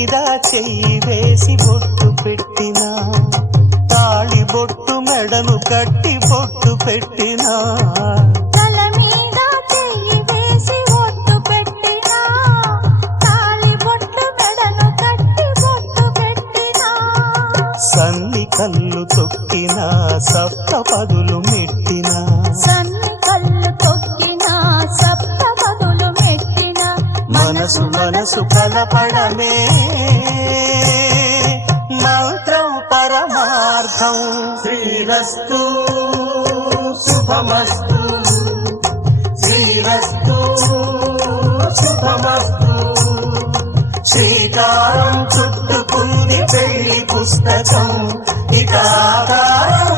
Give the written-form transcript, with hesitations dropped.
మీద చెయ్యి వేసి బొట్టు పెట్టినా, తాళి బొట్టు మెడను కట్టి బొట్టు పెట్టినా, తల మీద చెయ్యి వేసి బొట్టు పెట్టినా, తాళి బొట్టు మెడను కట్టి బొట్టు పెట్టినా, సన్ని కళ్ళు తొక్కినా సప్త పదులు మెట్టినా, సన్ని కళ్ళు తొక్కినా సప్త పదులు మెట్టినా, మనసు మనసు కలపడమే మంత్రం పరమార్థం. శ్రీరస్తు శుభమస్తు, శ్రీరస్తు శుభమస్తు. శ్రీకారం చుట్టుకుంది పెళ్లి పుస్తకం, ఇక ఆకారం